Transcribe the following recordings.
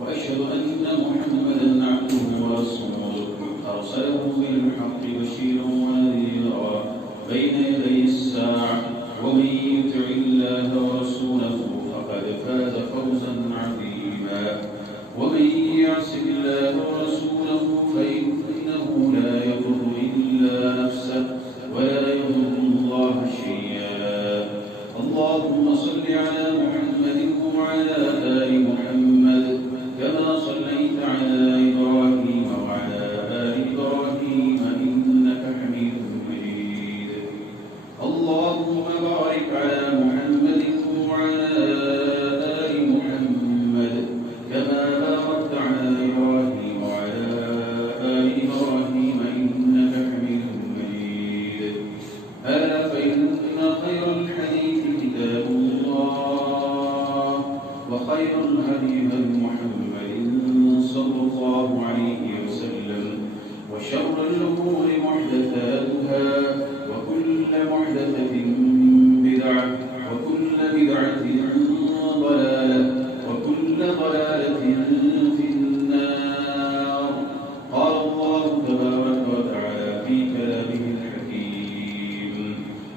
وأشهد أن محمدا عبده ورسوله أرسله بالحق بشيرا ونذيرا بين يدي الساعة ومن يطع الله ورسوله فقد فاز فوزا عظيما ومن يعص الله ورسوله فإنه لا يضر إلا نفسه ولا يضر الله شيئا. اللهم صل على محمد وعلى آل محمد كما صليت على إبراهيم وعلى آل إبراهيم إنك حميد مجيد. اللهم بارك على محمد وعلى آل محمد كما باركت على إبراهيم وعلى آل إبراهيم إنك حميد مجيد. ألا فإن خير الحديث كتاب الله وخير الهدي هدي محمد صلى الله عليه وسلم وشر الأمور محدثاتها وكل محدثة بدعة وكل بدعة ضلالة وكل ضلالة في النار. قال الله تبارك وتعالى في كلامه الحكيم: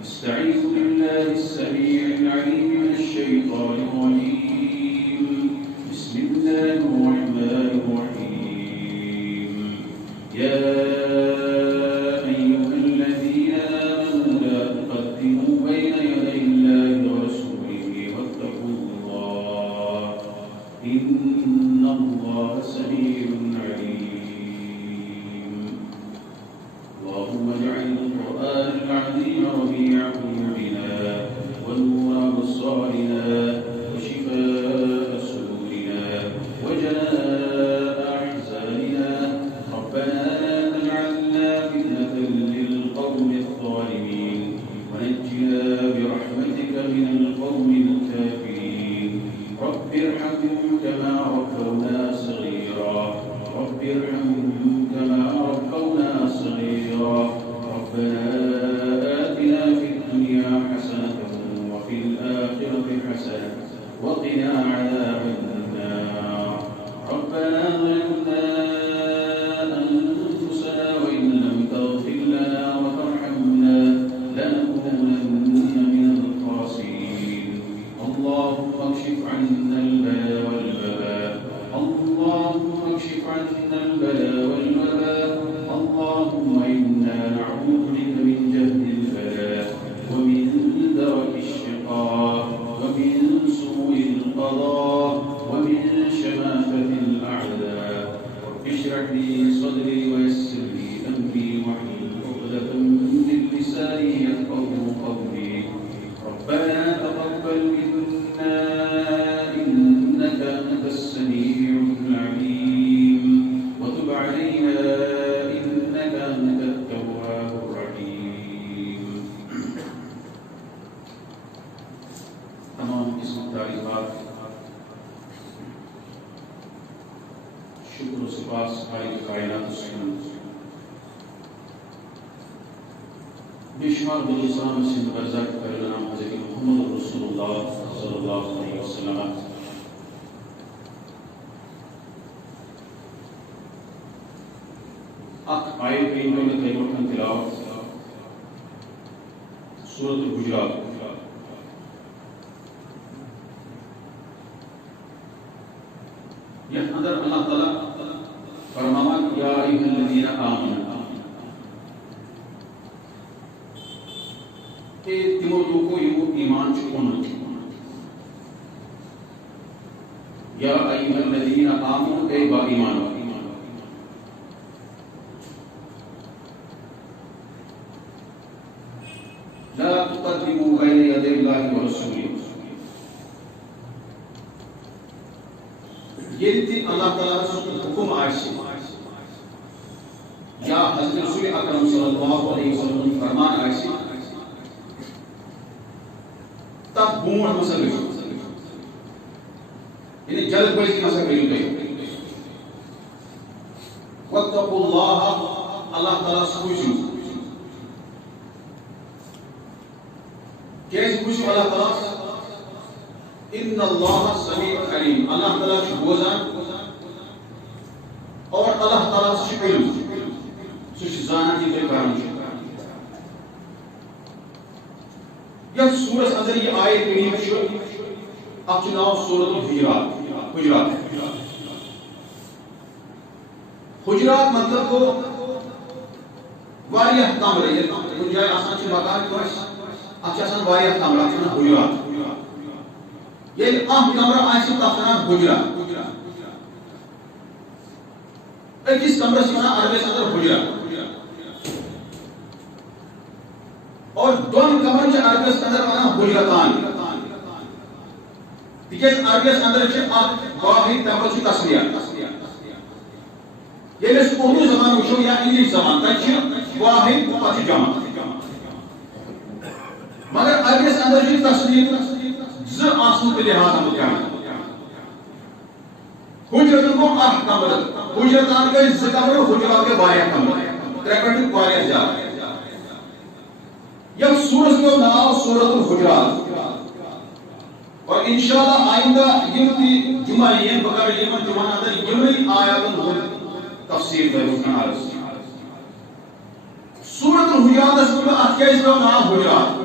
استعيذ بالله السميع العليم من الشيطان الرجيم. بسم الله الرحمن الرحيم. يا أيها الذين آمنوا لا تقدموا بين يدي الله ورسوله واتقوا الله إن الله سميع عليم. اللهم اجعل القرآن العظيم ربيع قلوبنا ونور أبصارنا وشفاء صدورنا وجلاء أحزاننا. ربنا لا تجعلنا فتنة للقوم الظالمين ونجنا برحمتك من القوم الكافرين. رب ارحمهم كما ربونا صغيرا. رب ارحمهم كما ربونا صغيرا. ربنا آتنا في الدنيا حسنة وفي الآخرة حسنة وقنا عذاب النار. ربنا ظلمنا أنفسنا وإن لم تغفر لنا وترحمنا لنكونن من الخاسرين. اللهم اكشف عنا البلاء والوباء. اللهم اكشف عنا البلاء والوباء. اللهم إنا نعوذ بك من جهد البلاء ومن درك الشقاء ومن سوء القضاء ومن شماتة الأعداء. رب اشرح لي صدري ويسر لي أمري واحلل عقدة من لساني يفقهوا قولي. ربنا تقبل منا إنك أنت السميع العليم وتب علينا إنك أنت التواب الرحيم. تمام اسم تعریفات شکر و سپاس خالق کائنات بشمار بلسان سند برزاق کرنا حضرت محمد رسول اللہ صلی اللہ علیہ وسلم. آیت کریمہ میں تیمکن تلاوت سورۃ الحجرات. یہ اندر اللہ تعالیٰ فرمایا یا ایھا الذین آمنوا کہ تمو لوگوں یہ ایمان چھوڑنا. یا ایھا الذین آمنوا اے با ایمان. لا تقدموا بین یدی اللہ ورسولہ. یہ اللہ تعالیٰ حکم آئیسی یا حضرت رسول اکرم صلی اللہ علیہ وسلم فرمان آئیسی تب بومر مسئلہ یعنی جلد بازی مسئلہ گئی گئی. واتقوا اللہ اللہ تعالیٰ سکوشو کیسے خوشو اللہ تعالیٰ ان اللہ سمیع علیم اللہ تعالیٰ کی بوزان اور اللہ تعالیٰ سے علم سہ زانان یہ تھی کران یتھ سورس اندر یہ آیت کریم اتھ ناو سورۃ الحجرات حجرات مطلب گو واریاہ کمرہ کن جائے آسان چھ مکان اتھ آسان واریاہ کمرہ اتھ ونان حجرات ییٚلہِ اکھ کمرہ آسہِ تتھ ونان حجرات أکِس کمرس ونان عربس اندر حجرات اور دون کمرن چھ عربس اندر ونان حجرتان تکیاز عربس اندر چھ اکھ واحد کمرہ چھ تسنیہ ییٚلہِ أسۍ اردو زبان وٕچھو یا انگلش زبان تتہِ چھ واحد پتہٕ چھ جمع مگر عربس اندر چھ تسنیہ زٕ آسنہٕ کہِ لحاظ منٛز جمع حجرتن گوٚو اکھ کمرٕ حجرتان گٔے زٕ کمرٕ حجرات گٔے واریاہ کمرٕ ترٛےٚ پٮ۪ٹھ واریاہ زیادٕ یتھ سورس گوٚو ناو سورۃ الحجرات اور انشاءاللہ آئندہ یم تہِ جمعہ یِن بہٕ کرٕ یمن جمعن اندر یمنٕے آیاتن ہُنٛد تفسیر تۄہہِ عرض سورۃ الحجراتس گوٚو اتھ کیازِ گوٚو ناو حجرات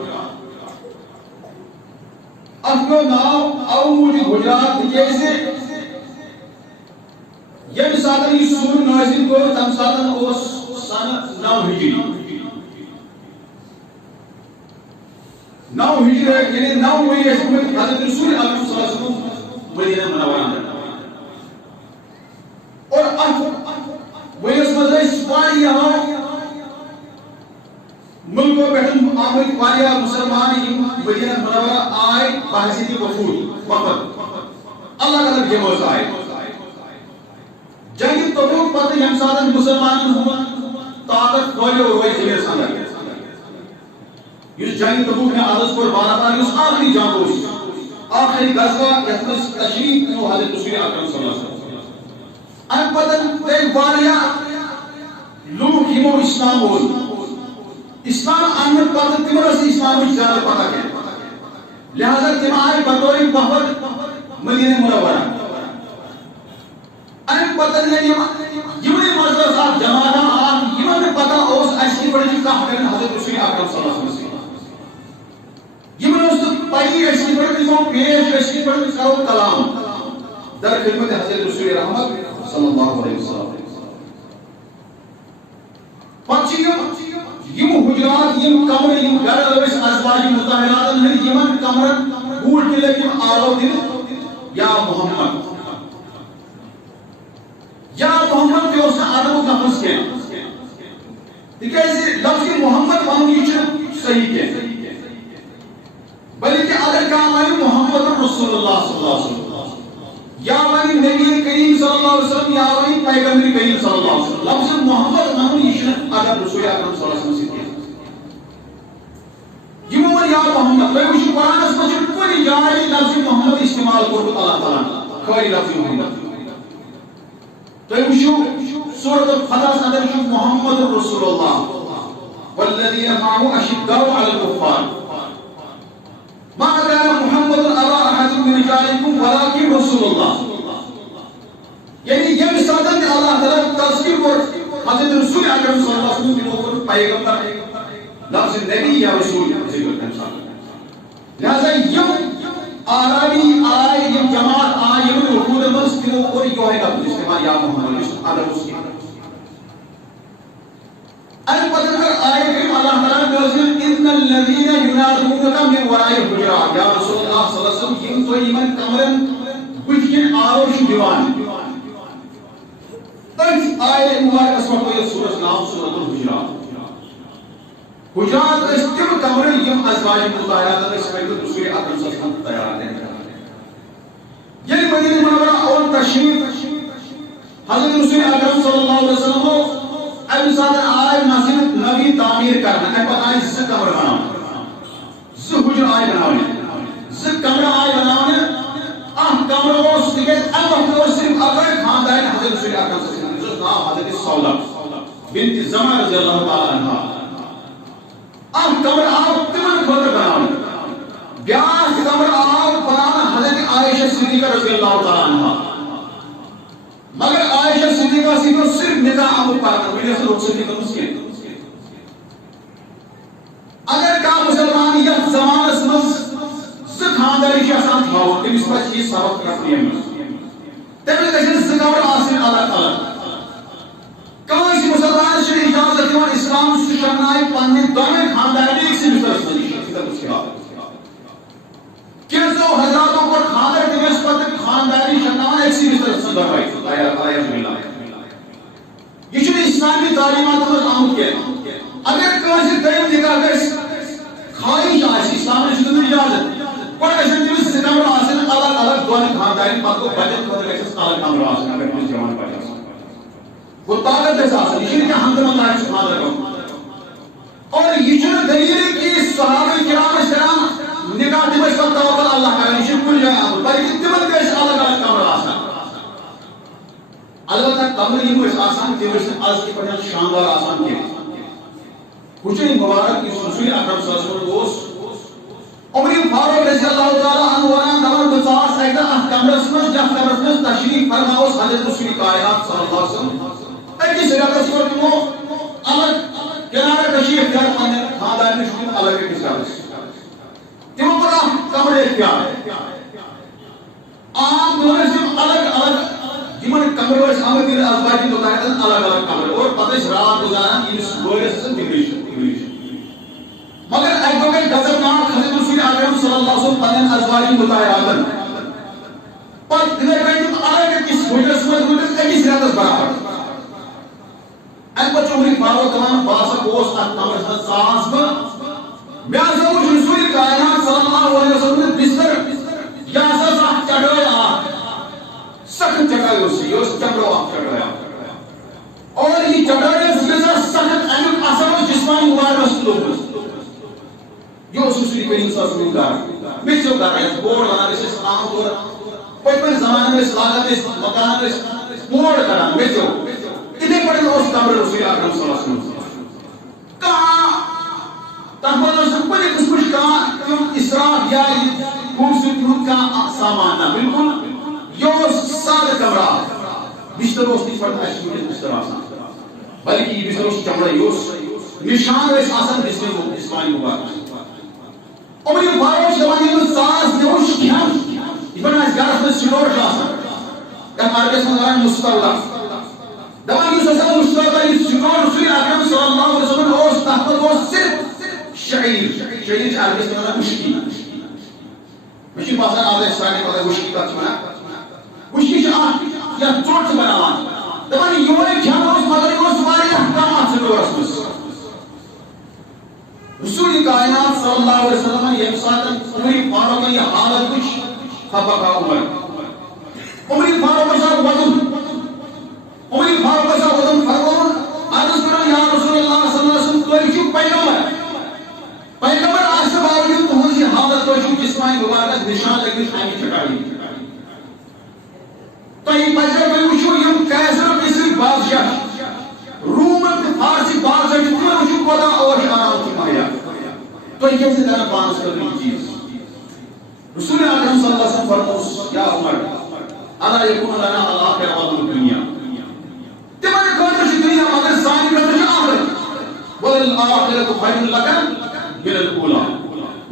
اتھ گوٚو ناو او موٗجوٗب حجرات تِکیازِ ییٚمہِ ساتہٕ یہِ سورٕ نٲزِل گوٚو تمہِ ساتہٕ اوس سنہٕ 9 ہجری 9 ہجری یعنی 9 ؤری ٲسۍ گٔمٕتۍ حضرت رسول اکرم صلی اللہ علیہ وسلم مدینہ منورہ اندر اور اتھ ؤریس منٛز ٲسۍ واریاہ ملکو پٮ۪ٹھ آمٕتۍ واریاہ مُسلمان یِم مدینہ منورہ آے بحثیت وفود وفد الگ الگ جمعہ آئے جنگ تبوک پتہ ییٚمہِ ساتہٕ مُسلمانن ہُنٛد طاقت پھہلیو روزِ زٔمیٖنس اندر یُس جنگ تبوک نے عرض کوٚر بارہا یُس آخری جنگ اوس آخری غزوہ یتھ منٛز تشریف نیوٗ حضرت رسول اکرم صلی اللہ علیہ وسلم امہِ پتہٕ گٔے واریاہ لوٗکھ یِمو اسلام اوٚن اسلام اننہٕ پتہٕ تِمن ٲس اسلامٕچ زیادٕ پتہ کینٛہہ لہذا تِم آیہِ بطورِ وفد مدینہ منورہ امہِ پتہٕ یِمنٕے منٛز ٲس اکھ جماعتہ اکھ یِمن نہٕ پتہ اوس اَسہِ کِتھ پٲٹھۍ چھِ کتھ کرٕنۍ حضرت رسول اکرم صلی اللہ علیہ وسلم یِمن اوس نہٕ پَیی أسۍ کِتھ پٲٹھۍ دِمو پیش أسۍ کِتھ پٲٹھۍ کرو کلام در خدمت حضرت رسول رحمت صلی اللہ علیہ وسلم پتہٕ چھِ یم حجرات یم کمرٕ یم گرٕ ٲسۍ ازواج مطہراتن ہٕنٛدۍ یمن کمرن بوٗٹھ تہِ لٔگۍ یِم آلو دِنہٕ یا محمد یا محمد تہِ اوس نہٕ ادبُک لفظ کینٛہہ تِکیازِ لفظ محمد ونُن یہِ چھُنہٕ صحیح کینٛہہ بلکہ اگر کانٛہہ وَنہِ محمد رسول اللہ صلی اللہ علیہ وسلم یا وَنہِ نبی کریم صلی اللہ علیہ وسلم یا وَنہِ پیغمبر کریم صلی اللہ علیہ وسلم لفظ محمد ونُن یہِ چھُنہٕ ادب رسول اکرم صلی اللہ علیہ وسلم سۭتۍ کینٛہہ یِمو ووٚن یا محمد تُہۍ وٕچھِو قرآنس منٛز چھُنہٕ کُنہِ جایہِ لفظ محمد استعمال کوٚرمُت اللہ تعالیٰ خٲلی لفظ محمد تُہۍ وٕچھِو سورۃ الفتحس اندر چھُ محمد رسول اللہ والذین معه اشداء علی الکفار ما كان محمد ابا احد من رجالكم ولكن رسول الله یعنی ییٚمہِ ساتہٕ تہِ اللہ تعالیٰ تذکیر کوٚر حضرت رسول اکرم صلی اللہ علیہ وسلم تِمو کوٚر پیغمبر لفظ نبی یا رسول ذکر تمہِ ساتہٕ لہذا یِم آرابی آئے یِم جماعت آئے یِمن وقوٗدن منٛز تِمو کوٚر یِہوے لفظ استعمال یا محمد یُس ادب اوس امہِ پتہٕ کٔر آیت کریم اللہ تعالیٰ نازل ان الذین ینادونک من وراء الحجرات یا رسول اللہ صلی اللہ علیہ وسلم یِم تۄہہِ یِمن کمرن بٕتھِ کِنۍ آلو چھِ دِوان تٔتھۍ آیت مُبارکس منٛز گوٚو یتھ سورس ناو سورۃ الحجرات حجرات ٲسۍ تِم کمرٕ یِم ازواج مطہراتن ٲسۍ حضرت رسول اکرم صلی اللہ علیہ وسلم تیار ییٚلہِ مدینہ منورہ اوٚن تشریف حضرت رسول اکرم صلی اللہ علیہ وسلم امہِ ساتہٕ آے مسجد نبی تعمیٖر کرنہٕ امہِ پتہٕ آے 2 کمرٕ بناونہٕ 2 حجرٕ آے بناونہٕ 2 کمرٕ آے بناونہٕ اکھ کمرٕ اوس تِکیازِ امہِ وقتہٕ اوس صرف اکٲے خاندان حضرت رسول اکرم صلی اللہ علیہ وسلم یُس ناو حضرت سودا بنت زمعہ رضی اللہ تعالیٰ عنہا اکھ کمرٕ آو تِمن خٲطرٕ بناونہٕ بیٛاکھ کمرٕ آو بناونہٕ حضرت عائشہ صدیقہ رضی اللہ تعالیٰ عنہا مگر عائشہ صدیقہ سی کو صرف نکاح آمد پاکن ولی سے رخصت نکل مسکن اگر کا مسلمان یا زمان اسمز خانداری کی آسان تھاو تمس پہ چیز سبق رکھنی ہے تمس گژھن زٕ کمر آسن الگ الگ کٲنٛسہِ مسلمان چھِ اجازت دِوان اسلام سُہ شرنایہِ پننہِ دۄنوَے خاندارنہِ أکسٕے بسترس منٛز کینٛژو حضراتو کوٚر خاندر تٔمِس پتہٕ خانداری شرناوان أکسٕے بسترس منٛز دۄنوَے یہ چھُنہٕ اسلامی تعلیماتن منٛز آمُت کینٛہہ اگر کٲنٛسہِ دوٚیِم نکاح گژھِ خٲہِش آسہِ اسلامن چھُ دیُتمُت اجازت گۄڈٕ گژھن تٔمِس زٕ کمرٕ آسٕنۍ الگ الگ دۄن خاندارٮ۪ن پتہٕ گوٚو بچن خٲطرٕ گژھٮ۪س الگ کمرٕ آسٕنۍ اگر تٔمِس جوان بچہِ آسن وہ طاقت گژھِ آسٕنۍ یہِ چھُنہٕ کینٛہہ ہنگتہٕ منگہٕ چھُ خاندر گوٚمُت اور یہ چھُنہٕ دلیٖل کہِ صحابہ کرام ٲسۍ کران نکاح تِم ٲسۍ پتہٕ توکل اللہ کران یہ چھُنہٕ کُنہِ جایہِ آمُت بلکہِ تِمن تہِ ٲسۍ الگ الگ کمرٕ آسان البتہ کمرٕ یِم ٲسۍ آسان تِم ٲسۍ نہٕ أزکہِ پٲٹھۍ شاندار آسان کینٛہہ وٕچھِو مبارک یُس رسول اکرم صلی اللہ علیہ وسلم اوس عمر فاروق رضی اللہ تعالیٰ عنہ ونان دپان بہٕ ژاس اکہِ دۄہ اتھ کمرس منٛز یتھ کمرس منٛز تشریف فرماوس حضرت رسول کائنات صلی اللہ علیہ وسلم أکِس رٮ۪تس کوٚر تِمو الگ کنارٕ کشیٖف کر پننہِ خاندارنہِ چھُ الگ أکِس رٮ۪تس تِمو کوٚر اکھ کمرٕ اختیار عام دۄہن ٲسۍ تِم الگ الگ یِمن کمرٕ ٲسۍ آمٕتۍ ییٚلہِ ازواجہِ مُطہراتن الگ الگ کمرٕ اور پتہٕ ٲسۍ رات گُزاران ییٚمِس بٲژ ٲسن تِمنٕے مگر اکہِ دۄہ گٔے غضبناک حضرت رسول اکرم صلی اللہ علیہ وسلم پننٮ۪ن ازواجہِ مُطہراتن پتہٕ تِمے گٔے تِم الگ أکِس گُٹس منٛز گٔمٕتۍ أکِس رٮ۪تس برابر اَمہِ پتہٕ چھُ عمر فاروق دپان بہٕ ہسا گوٚوُس اتھ کمرس منٛز ژاس بہٕ مےٚ ہسا وُچھ رسول کائنات صلی اللہ علیہ وسلم بستر یہِ ہسا ٲس اکھ چٹٲے اکھ سخت چٹٲے اوس یہِ اوس چمڑو اکھ چٹٲے اکھ اور یہِ چٹٲے ٲس ییٖژاہ سخت امیُک اثر اوس جسمانی مبارکس لوٚگمُت یہ اوس رسول کریم صلی اللہ علیہ وسلم گھر میٚژیو گھر یتھ بوڑ ونان ٲسۍ أسۍ عام طور پٔتمہِ زمانہٕ ٲسۍ لاگان ٲسۍ مکان ٲسۍ بوڑ کران میٚژیو اِتھے پٲٹھۍ اوس کمرٕ رسول اکرم صلی اللہ علیہ وسلم کانٛہہ تتھ منٛز اوس نہٕ کُنہِ قٕسمٕچ کانٛہہ تِم اسراف یا خوٗبصوٗرتی ہُنٛد کانٛہہ سامان نہ بالکل یہ اوس سادٕ کمرٕ اکھ بستر اوس نہٕ یِتھ پٲٹھۍ اَسہِ وٕنکیٚس بستر آسان بلکہِ یہِ بستر اوس چمڑے یہِ اوس نشان ٲسۍ آسان جسمانی مبارکس عمر فاروق چھُ دپان ییٚلہِ بہٕ ژاس مےٚ وُچھ کھٮ۪ن یِتھ پٲٹھۍ اَسہِ گرس منٛز سِٹور چھُ آسان یتھ عربِیس منٛز ونان مُستَولا دپان یُس ہسا مُستَولا یُس سِٹور رسول اکرم صلی اللہ علیہ وسلم اوس تتھ منٛز اوس صرف شعیٖر شعیٖر چھِ عربِیس منٛز ونان وُشکی مےٚ چھُ باسان آز اَسہِ سارنٕے پتہ وُشکی کتھ چھِ ونان وُشکی چھِ اکھ یتھ ژوٚٹ چھِ بناوان دپان یِہوے کھٮ۪ن اوس مگر یہِ اوس واریاہ کم اتھ سِٹورس منٛز رسول کائنات صلی اللہ علیہ وسلم ییٚمہِ ساتہٕ عمر فاروقن یہِ حالت وٕچھ فبکا عمر فاروق ٲسۍ اکھ وۄدُن عمر فاروق ٲسۍ اکھ وۄدُن فرمووُن عرض کران یا رسول اللہ صلی اللہ علیہ وسلم تُہۍ چھِو پیغمبر آسنہٕ باوجوٗد تُہنٛز یہِ حالت تُہۍ چھِو جسمانی مبارکس نشان لٔگمٕتۍ امہِ چٹایہِ تۄہہِ پزیو تُہۍ وٕچھِو یِم کیسر مصرٕکۍ بادشاہ رومن تہٕ فارسی بادشاہ چھِ تِمن وٕچھِو کوتاہ عٲش آرام چھُ مہیا تُہۍ کیٛازِ کران پانس خٲطرٕ یہِ چیٖز رسول اکرم صلی اللہ علیہ وسلم فرمووُس یا عمر الا یکون لنا الآخرة والدنیا تِمن خٲطرٕ چھِ دُنیا مگر سانہِ خٲطرٕ چھِ آخرت والآخرة خیر لک من الأولى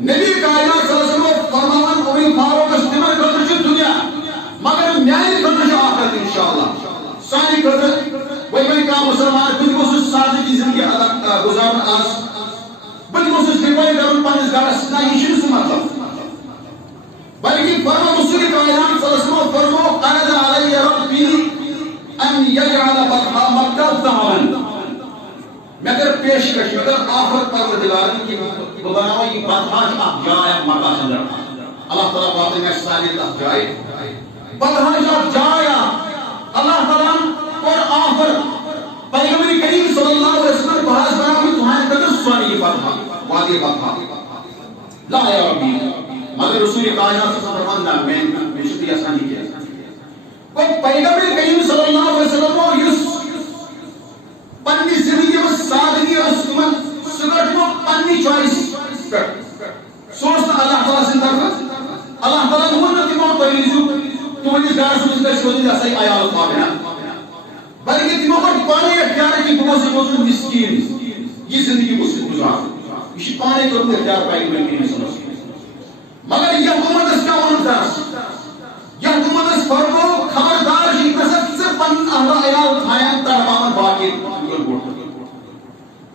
نبی کائنات صلی اللہ علیہ وسلم فرماوان عمر فاروقس تِمن خٲطرٕ چھِ دُنیا مگر میانہِ خٲطرٕ چھِ آخرت انشاءاللہ سانہِ خٲطرٕ وۄنۍ کانٛہہ مُسلمان بہٕ تہِ گوٚژھُس سادگی زندگی گُزارُن آز بہٕ تہِ گوٚژھُس ڈِپینڈ کرُن پننِس گرس نہ یہِ چھُنہٕ سُہ مطلب بلکہ فرمو رسول کائنات صلی اللہ علیہ وسلم فرمو عرض علی ربی ان یجعل بطحا مکہ ذہبا میں اگر پیشکش اگر آفر پروردگارن کی بہٕ بناوٕ یہِ بطحا چھِ اکھ جاے اکھ مکہس اندر اللہ تعالیٰ واتن اَسہِ سارنٕے تتھ جایہِ بطحا چھِ اکھ جاے اکھ اللہ تعالیٰ کوٚر آفر پیغمبر کریم صلی اللہ علیہ وسلم بہٕ حظ بناوٕ یہِ تُہنٛدِ خٲطرٕ سۄنہٕ یہِ بطحا وادی بطحا لا یا ربی مگر رسول کائنات صلی اللہ علیہ وسلم میں چھُ یژھان یہِ کینٛہہ گوٚو پیغمبر کریم صلی اللہ علیہ وسلم یُس پننہِ زندگی منٛز سادگی ٲس تِمن سُہ کٔر تِمو پننہِ چویس پٮ۪ٹھ سُہ اوس نہٕ اللہ تعالیٰ سٕنٛدِ طرفہٕ اللہ تعالیٰ ووٚن نہٕ تِمو تُہۍ روٗزِو تُہنٛدِس گرس منٛز گژھِ روزٕنۍ یہِ ہسا یہِ عیال کامِنا بلکہ تمو کو پانے اختیار کی بہت سے مسکین یہ زندگی مسلم گزار یہ پانے کو اختیار پائی میں نہیں سمجھ مگر یہ حکومت اس کا منتاز یہ حکومت اس فرمو خبردار ہی قسم سے پن عیال تھائیں تربامن باقی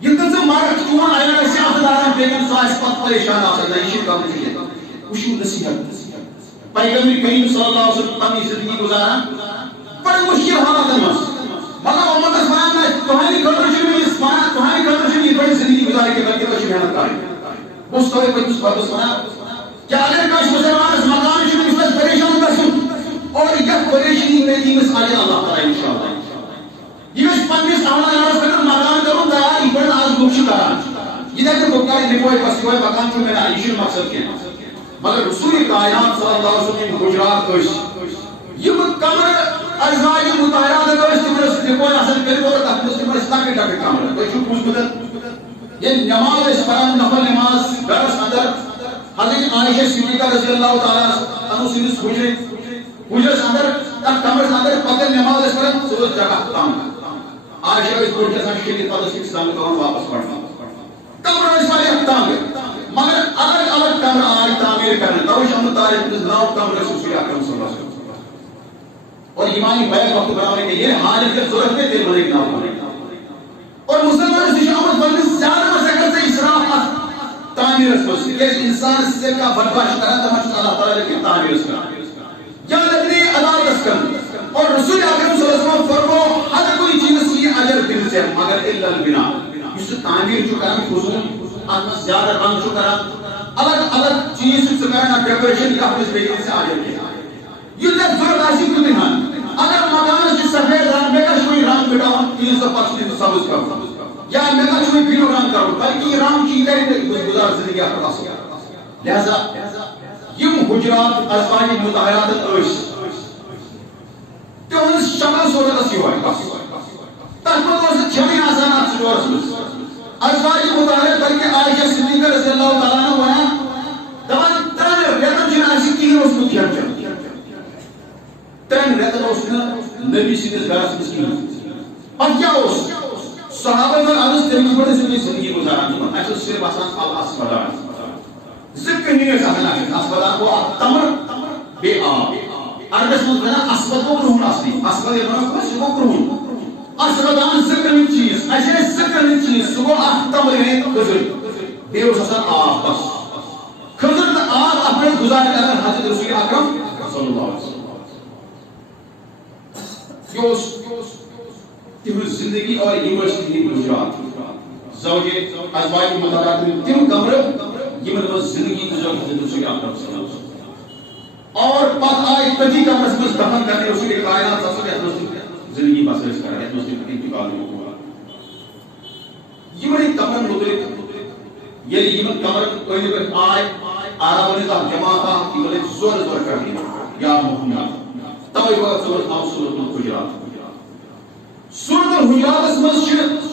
یہ تو سے مارک چون آیا ایسے آفداران بیگن سواس پت پریشان آ سکتا ہے یہ کام نہیں ہے وشو نصیحت پیغمبر کریم صلی اللہ علیہ وسلم پنی زندگی گزارا بڑے مشکل حالات میں مگر امت اس بیان میں تمہاری گردشن میں اس بیان تمہاری گردشن یہ بڑی زندگی گزارے کے بلکہ تو محنت کریں اس طور پر اس بات سنا کہ اگر کاش مسلمان اس مقام سے مثل پریشان کرسن اور یہ پریشانی میں دین اس آجے اللہ تعالی انشاءاللہ یہ اس پنیس عملہ یارس کرن مقام کرن تیار ایپن آج گوش کران یہ دیکھیں بکائی نکوئی پسیوئی مقام کی میں نے عیشن مقصد کیا مگر رسول کائنات صلی اللہ علیہ وسلم گجرات کوش یہ کمر ازواج مطہرات کوش تمرس نکوئی اصل کرو اور تحمس تمرس تاکہ تاکہ کامر کوئی شو پوچھ بدل یہ نماز اس پران نفل نماز گرس اندر حضرت عائشہ صدیقہ رضی اللہ تعالیٰ عنہ سنس حجرس اندر تک کمرس اندر پکر نماز اس پران سوز جگہ کام عائشہ اس بڑھ کے ساتھ شکل پدس اسلام کون واپس پڑھنا کمر اس پران اختام ہے مگر الگ الگ کمر آئی تعمیر کرنے توش ہم تاریخ میں نو کمر رسول اکرم صلی اللہ علیہ وسلم اور ایمانی بیگ وقت بنانے کے یہ حاجت کے ضرورت میں دل ملک نہ ہونے اور مسلمان اس شامت بلکہ زیادہ مسکر سے اسراف تعمیر اس کو کہ انسان سے کا برداشت کرا تمہیں اللہ تعالیٰ کی تعمیر اس کا یا لگنے عدالت اس کا اور رسول اکرم صلی اللہ علیہ وسلم فرمو ہر کوئی چیز کی اجر دل سے مگر الا البنا اس تعمیر جو کرا فضول آتما زیادہ رنگ جو کرا الگ الگ چیز سے کرنا ڈیکوریشن کا اپنے بیٹے سے آجر کیا یہ جب ضرورت آسی کو نہیں ہاں اگر مکان سے سفید رنگ میں کا شوئی رنگ بٹاؤں 325 سبز کرو یا میں کا شوئی پیلو رنگ کرو بلکہ یہ رنگ کی کریں گزار زندگی اپنا سکتا لہذا یم حجرات ازواج مطہرات اوش تو انس شکل صورت اسی ہوئے تحمد اور سے چھوئی آسانات سے جوڑ ازواج مطہرات بلکہ عائشہ صدیقہ رضی اللہ تعالیٰ عنہ ہویا دمان ترن ریتم جن آسی کی اس کو دھیان چل ترن ریتم اس نے نبی سیدھے گرس مسکین اور کیا اس صحابہ میں عرض نبی بڑے سے زندگی گزارا نہیں ایسا صرف آسان الاسفدان ذکر نہیں ہے ساتھنا اسفدان کو تمر بے آب عربس میں کہنا اسفد کو کرون اصلی اسفد یہ بنا کوئی سکو کرون اسفدان ذکر نہیں چیز ایسے ذکر نہیں چیز سکو آف تمر ہے خضر بے اس اصلا آب بس خضر آب اپنے گزار کرنا حضرت رسول اکرم صلی اللہ علیہ وسلم تم زندگی اور یونیورسٹی کی گزرات زوجے ازواج مطہرات میں تم کمر یہ مطلب زندگی گزرات حضرت رسول اکرم صلی اللہ علیہ وسلم اور پت آئی پتی کا مسمس دفن کرنے رسول کائنات صلی اللہ علیہ وسلم زندگی بسرس کر رہے ہیں مسلم انتقال میں ہوا یہ بڑی کمر مطلب یہ کمر کوئی نہ آئے آرام نے تھا جماع تھا کہ بلے زور زور کر دیا یا محمد توئی وقت صورت نام صورت الحجرات سورة الحجرات اس مسجد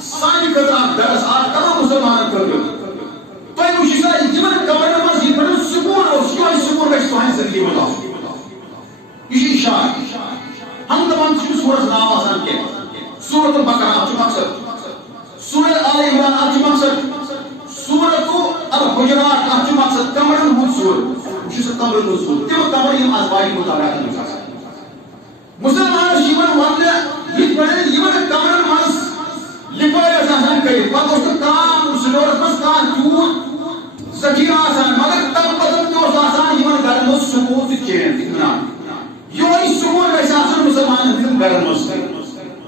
سانی قدر درس تمام مسلمان کر گئے تو یہ مشکل ہے جمن کمر مسجد پر سکون اور سکون کا سوائن زندگی میں لاؤ یہ اشارہ ہم تمام چیز سورت نام آسان کے سورت البقرہ آپ چھ مقصد سورت آل عمران آپ چھ مقصد سورت الحجرات آپ چھ مقصد کمر مجھ سورت مشکل کمر مجھ سورت تیو کمر یم ازواج مطہرات میں مسلمان شیون واننے یہ بڑے یہ کمرن مز لفائی آسان کری پتہ اس کام سلورت مز کام تیوت ذخیرہ آسان مگر تب پتہ تو آسان یہ گھر مز سکون سے چین اطمینان یہ سکون ویسے آسان مسلمان دن گھر مز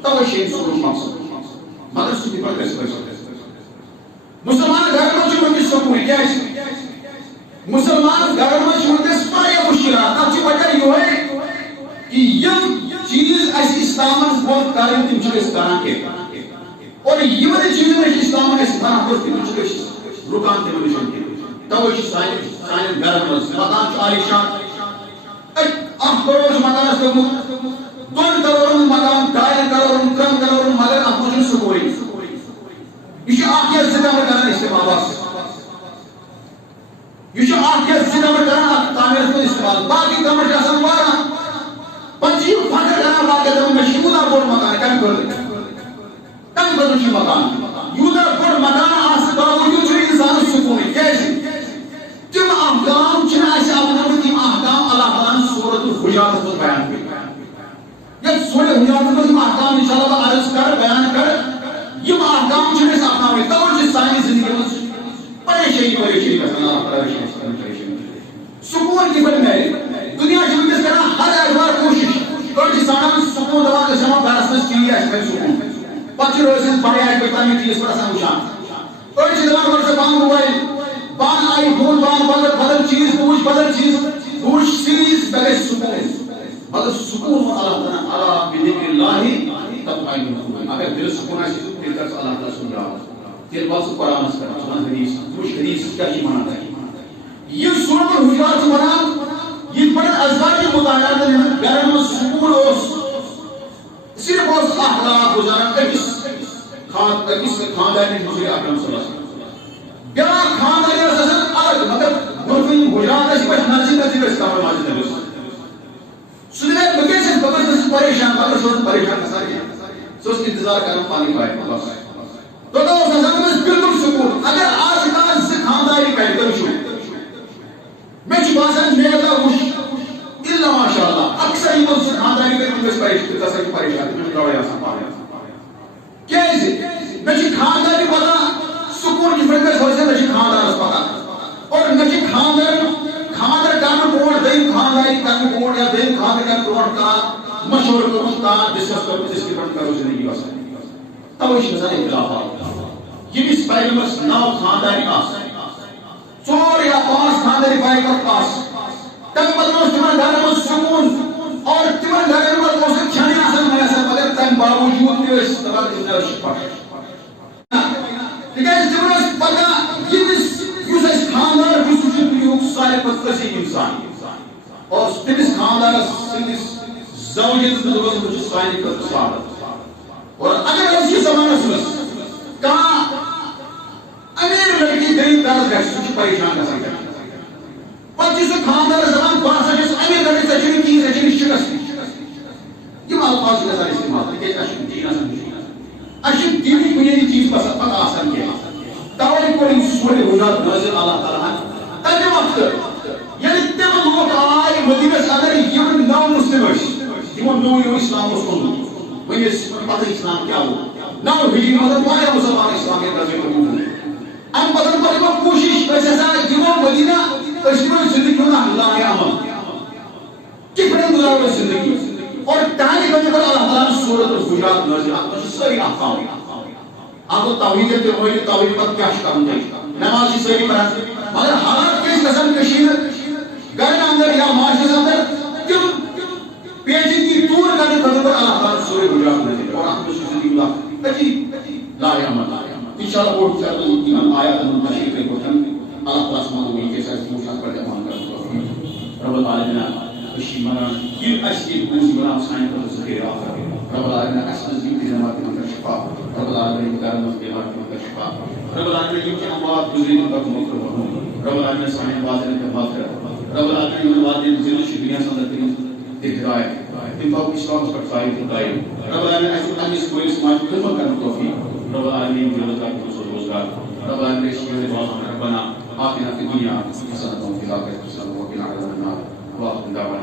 تب شین سکون مقصد مگر سکون پر کیسے مسلمان گھر مز چھو مجھے سکون کیا ہے مسلمان گھر مز چھو مجھے سپایا مشکلات اب چھو وجہ یہ ہے کہ یم چیز ایسی اسلام بہت کارن تم چکے سکاران کے اور یہ والی چیز میں اسلام ایسی بنا پر تم چکے رکان تے ملشن کے توجہ سائن گھر میں مکان عالیشان اپ کروڑ مکان اس کو 2 کروڑ مکان 2.5 کروڑ 3 کروڑ مگر اپ مجھے سکوئی یہ آخر سے کام کرنا استعمال بس یہ آخر سے کام کرنا تعمیر کو استعمال باقی کام جیسا ہوا پنچی فکر کرنا واقع دم مشہور بوڑ مکان کم کر چھ مکان یوتا بوڑ مکان آس باوجود چھ انسان سکون کیسے تم احکام چھن اس اپنا تم احکام اللہ تعالی سورۃ الحجرات میں بیان کی یہ سورۃ الحجرات میں احکام انشاءاللہ عرض کر بیان کر یہ احکام چھن اس اپنا میں توجہ سانی زندگی میں پریشانی اللہ پریشانی سکون کی بن میں دنیا کی کرنا ہر اعتبار کوشش اور جسان سکون دوا کے سما گھر میں چیز ہے سکون پچ روز بڑے ہے پتہ نہیں چیز پر سمجھا اور جسان پر سے بان موبائل بان آئی فون بان بدل چیز بدل چیز پوچھ سیریز بغیر سکون مگر سکون اللہ تعالی بذکر اللہ تطمئن القلوب اگر دل سکون ہے دل کا اللہ تعالی سن رہا تیر باز قرآن اس کرنا سنان حدیث کچھ حدیث کیا ہی مانا ہے یہ سورۃ الحجرات بنا یہ بڑا ازواج مطالعات نے گھر میں سکون اور صرف اس اخلاق گزارا کس خاندانی مجھے اکرم صلی اللہ علیہ وسلم بیا خاندانی رسول الگ مگر مرفین حجرات اس پر نزدیک اس کا مسجد ہے سننے بغیر سے بغیر سے پریشان کا سارے سوچ انتظار کرنا پانی پائے بس تو بالکل سکون اگر آج کا خاندانی پیدا شو میں باسان نیتا وش الا ماشاءاللہ اکثر یہ تو خاندانی کے بس پریشان میں لڑائی آسان کیسے میں خاندانی پتا سکون کی فرق ہو سے میں خاندان پتا اور میں خاندان کا بورڈ دین خاندانی کا بورڈ یا دین خاندان کا بورڈ کا مشورہ کرتا ڈسکس کرتا جس کی بات کرو زندگی بس توش نظر اختلافات یہ اس پیغمبر نو خاندانی آس چور یا پانچ خاندانی پیغمبر پاس تب بدلوش تمہارے گھر میں سکون اور تمہارے گھر میں بدلوش چھانی آسان ہے ایسا مگر تم باوجود بھی اس طرح کی نظر شپا لیکن اس تمہارے پتا یہ اس خاندان کی سوچت بھی ہوک سارے پتکسی انسان اور تمہارے خاندان سندس زوجیت میں دوست مجھے سائنی کا تصابت اور اگر اسی زمانہ سنس کہاں امیر لڑکی غریب دارت گھر سے پریشان کر سکتا پچیس خاندار زمان باسا جس امیر لڑکی سے چنی چیز ہے چنی شکست یہ الفاظ کا سارے استعمال ہے کہ اشن جینا سمجھنا اشن دینی بنیادی چیز پر پتہ آسان کیا تاوری کو ان سورہ حجرات نازل اللہ تعالیٰ تجھے وقت یعنی تم لوگ آئے مدینہ صدر یہ نو مسلم یہ نو اسلام اس کو وہی پتہ اسلام کیا ہو نہ ہجری مدد وایا مسلمان اسلام کے درجے پر موجود ہے ام بدن پر کو کوشش ایسا دیو مدینہ اسلام زندگی میں اللہ ہے عمل کتنے گزارو زندگی اور تانی بنے پر اللہ تعالی سورۃ الحجرات نازل آپ ساری احکام آپ کو توحید کے ہوئی توحید پر کیا کام ہے نماز کی صحیح پر مگر حالات کے قسم کشید گھر اندر یا معاشرے اندر کیوں پیچیدگی دور کرنے پر اللہ تعالی سورۃ الحجرات نازل اور آپ کو زندگی لا عمل انشاءاللہ وہ چاہتا ہوں کہ آیات منتشر کے کوشن اللہ تعالیٰ سمجھو یہ کیسا موسیٰ پر جمان کرتا رب العالمین اشی منا یہ اشی بوزی بنا سائن پر ذکر آخر رب العالمین اسم زیب جماعت منکر شفا رب العالمین مدار مصبیحات منکر شفا رب العالمین یہ کہ اموات گزرین پر مکر ورہم رب العالمین سائن بازن کے مغفر رب العالمین منوادین زیل شکریہ صدر کریں ہدایت انفاق اسلام پر فائد ہدایت رب العالمین ایسو تمیز کوئی سماج خدمت کرنے توفیق رب العالمین جلدہ کی رسول روزگار رب العالمین شکریہ ربنا آتنا في الدنيا حسنة وفي الآخرة حسنة وقنا عذاب النار واخر دعوانا